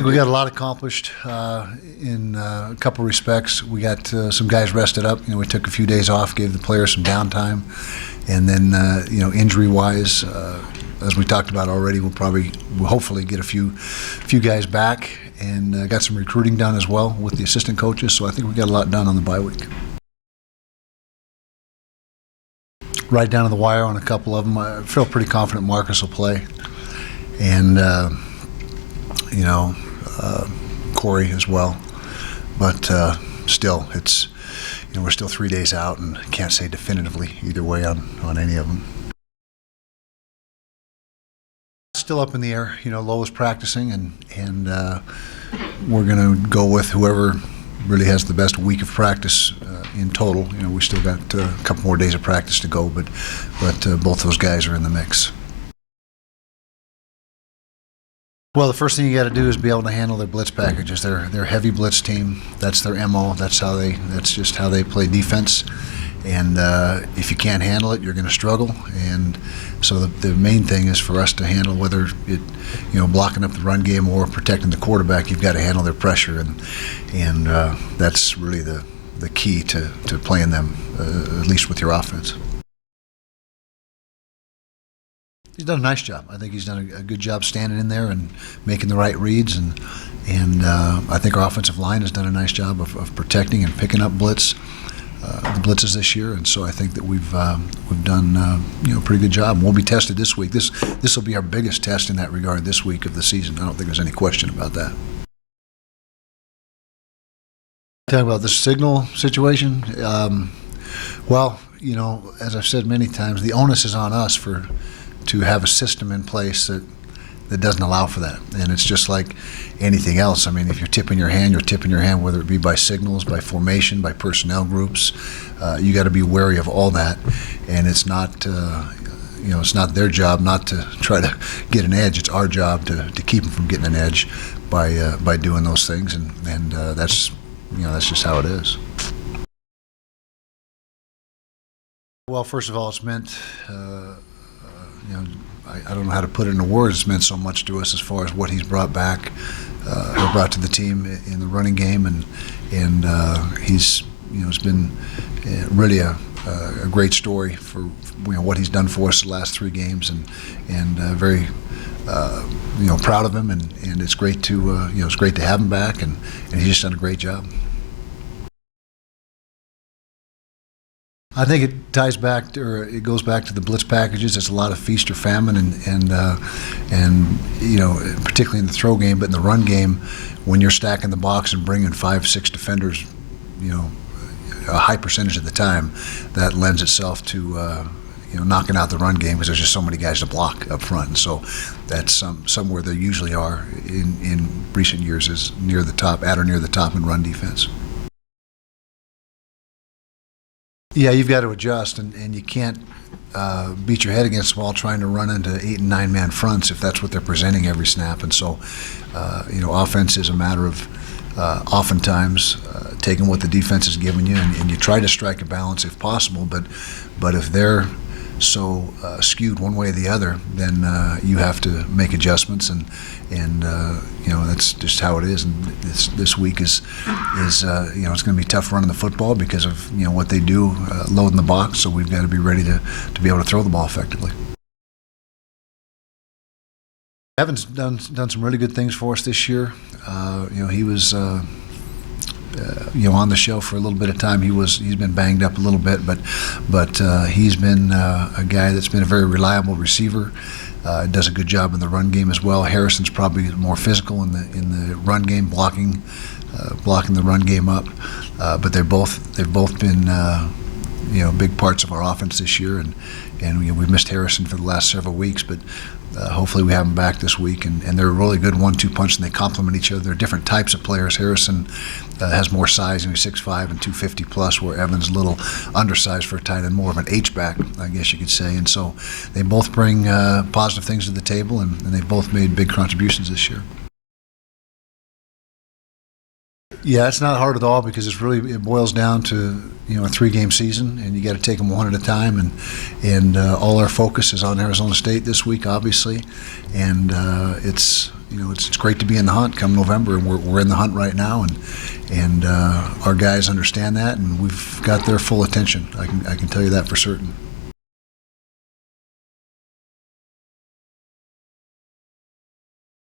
think we got a lot accomplished in a couple respects. We got some guys rested up. We took a few days off, gave the players some downtime, and then injury-wise, as we talked about already, we'll hopefully get a few guys back, and got some recruiting done as well with the assistant coaches. So I think we got a lot done on the bye week. Right down to the wire on a couple of them. I feel pretty confident Marcus will play, and Cory as well. But still, it's we're still 3 days out, and can't say definitively either way on any of them. Still up in the air. Lowe is practicing, and we're going to go with whoever really has the best week of practice in total. We still got a couple more days of practice to go, but both those guys are in the mix. Well, the first thing you got to do is be able to handle their blitz packages. They're a heavy blitz team. That's their MO. That's just how they play defense. And if you can't handle it, you're going to struggle. And so the main thing is for us to handle, whether it blocking up the run game or protecting the quarterback. You've got to handle their pressure, and that's really the key to playing them, at least with your offense. He's done a nice job. I think he's done a good job standing in there and making the right reads, and I think our offensive line has done a nice job of protecting and picking up the blitzes this year, and so I think that we've done a pretty good job. And we'll be tested this week. This will be our biggest test in that regard this week of the season. I don't think there's any question about that. Talking about the signal situation, well, as I've said many times, the onus is on us to have a system in place that doesn't allow for that. And it's just like anything else. I mean, if you're tipping your hand, whether it be by signals, by formation, by personnel groups. You got to be wary of all that. And it's not, it's not their job not to try to get an edge. It's our job to keep them from getting an edge by doing those things. And that's just how it is. Well, first of all, it's meant. I don't know how to put it into words. It's meant so much to us as far as what he's brought back, or brought to the team in the running game, and he's it's been really a great story for what he's done for us the last 3 games, and very proud of him, and it's great to it's great to have him back, and he's just done a great job. I think it ties back it goes back to the blitz packages. It's a lot of feast or famine, and particularly in the throw game, but in the run game, when you're stacking the box and bringing 5-6 defenders, a high percentage of the time, that lends itself to knocking out the run game, because there's just so many guys to block up front. And so that's somewhere they usually are in recent years, is near the top, at or near the top in run defense. Yeah, you've got to adjust, and you can't beat your head against the wall trying to run into 8- and 9-man fronts if that's what they're presenting every snap. And so, offense is a matter of oftentimes taking what the defense is giving you, and you try to strike a balance if possible. But if they're so skewed one way or the other, then you have to make adjustments, and that's just how it is. And this week is it's going to be tough running the football because of what they do loading the box. So we've got to be ready to be able to throw the ball effectively. Evan's done some really good things for us this year. He was on the show for a little bit of time. He's been banged up a little bit, but he's been a guy that's been a very reliable receiver. Does a good job in the run game as well. Harrison's probably more physical in the run game, blocking the run game up. But they've both been big parts of our offense this year, and we've missed Harrison for the last several weeks, but hopefully we have them back this week, and they're a really good 1-2 punch, and they complement each other. They're different types of players. Harrison has more size, he's 6'5" and 250 plus, where Evan's a little undersized for a tight end, more of an H-back, I guess you could say. And so they both bring positive things to the table, and they've both made big contributions this year. Yeah, it's not hard at all because it boils down to a 3-game season, and you got to take them one at a time. And all our focus is on Arizona State this week, obviously, and it's great to be in the hunt come November, and we're in the hunt right now, and our guys understand that, and we've got their full attention. I can tell you that for certain.